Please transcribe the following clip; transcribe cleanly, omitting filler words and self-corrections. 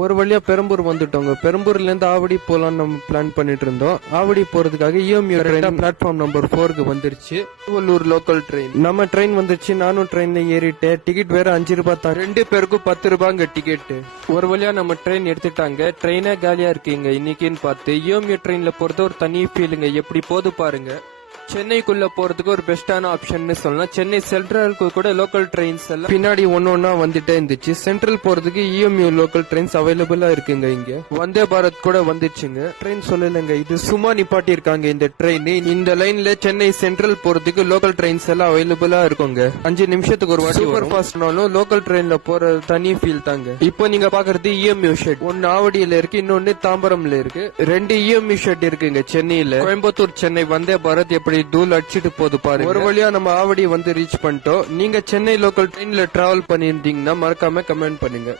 ஒரு வழியா பெரம்பூர் வந்துட்டோங்க. பெரம்பூர்ல இருந்து ஆவடி போலான்னு நம்ம பிளான் பண்ணிட்டு இருந்தோம். ஆவடி போறதுக்காக இஎம்யூ ட்ரெயின் பிளாட்ஃபார்ம் நம்பர் 4க்கு வந்துருச்சு. Tiruvallur local train. நம்ம ட்ரெயின் வந்துருச்சு. நானும் ட்ரெயின்ல ஏறிட்டேன். டிக்கெட் வேற 5 ரூபாய் தான். 2 பேருக்கும் 10 ரூபாங்க டிக்கெட். ஒரு வழியா நம்ம ட்ரெயின் எடுத்துட்டாங்க. ட்ரெயினே காலியா இருக்குங்க இன்னைக்குன்னு பார்த்து. இஎம்யூ ட்ரெயின்ல போறது ஒரு தனி ஃபீலுங்க. எப்படி போது பாருங்க. சென்னைக்குள்ள போறதுக்கு ஒரு பெஸ்டான ஆப்ஷன் சொல்லலாம். சென்னை சென்ட்ரலுக்கு கூட லோக்கல் ட்ரெயின்ஸ் எல்லாம் பின்னாடி ஒன்னொன்னா வந்துட்டே இருந்துச்சு. சென்ட்ரல் போறதுக்கு இஎம்யூ லோக்கல் ட்ரெயின்ஸ் அவைலபிளா இருக்குங்க. இங்க வந்தே பாரத் கூட வந்துச்சுங்க. ட்ரெயின் சொல்லலங்க, இது சும்மா நிப்பாட்டி இருக்காங்க இந்த ட்ரெயின். இந்த லைன்ல சென்னை சென்ட்ரல் போறதுக்கு லோக்கல் ட்ரெயின்ஸ் எல்லாம் அவைலபிளா இருக்குங்க. 5 நிமிஷத்துக்கு ஒரு வாட்டி சூப்பர் ஃபாஸ்ட்னாலும் லோக்கல் ட்ரெயின்ல போற தனி ஃபீல் தாங்க. இப்போ நீங்க பாக்குறது இஎம்யூ ஷெட். ஒன்னு ஆவடியில இருக்கு, இன்னொன்னு தாம்பரம்ல இருக்கு. 2 இஎம்யூ ஷெட் இருக்குங்க சென்னையில. கோயம்புத்தூர் சென்னை வந்தே பாரத் எப்படி தூள் அடிச்சிட்டு போது பாருங்க. ஒரு வழியா நம்ம ஆவடி வந்து ரீச் பண்ணிட்டோம். நீங்க சென்னை லோக்கல் ட்ரெயின்ல டிராவல் பண்ணிருந்தீங்கன்னா மறக்காம கமெண்ட் பண்ணுங்க.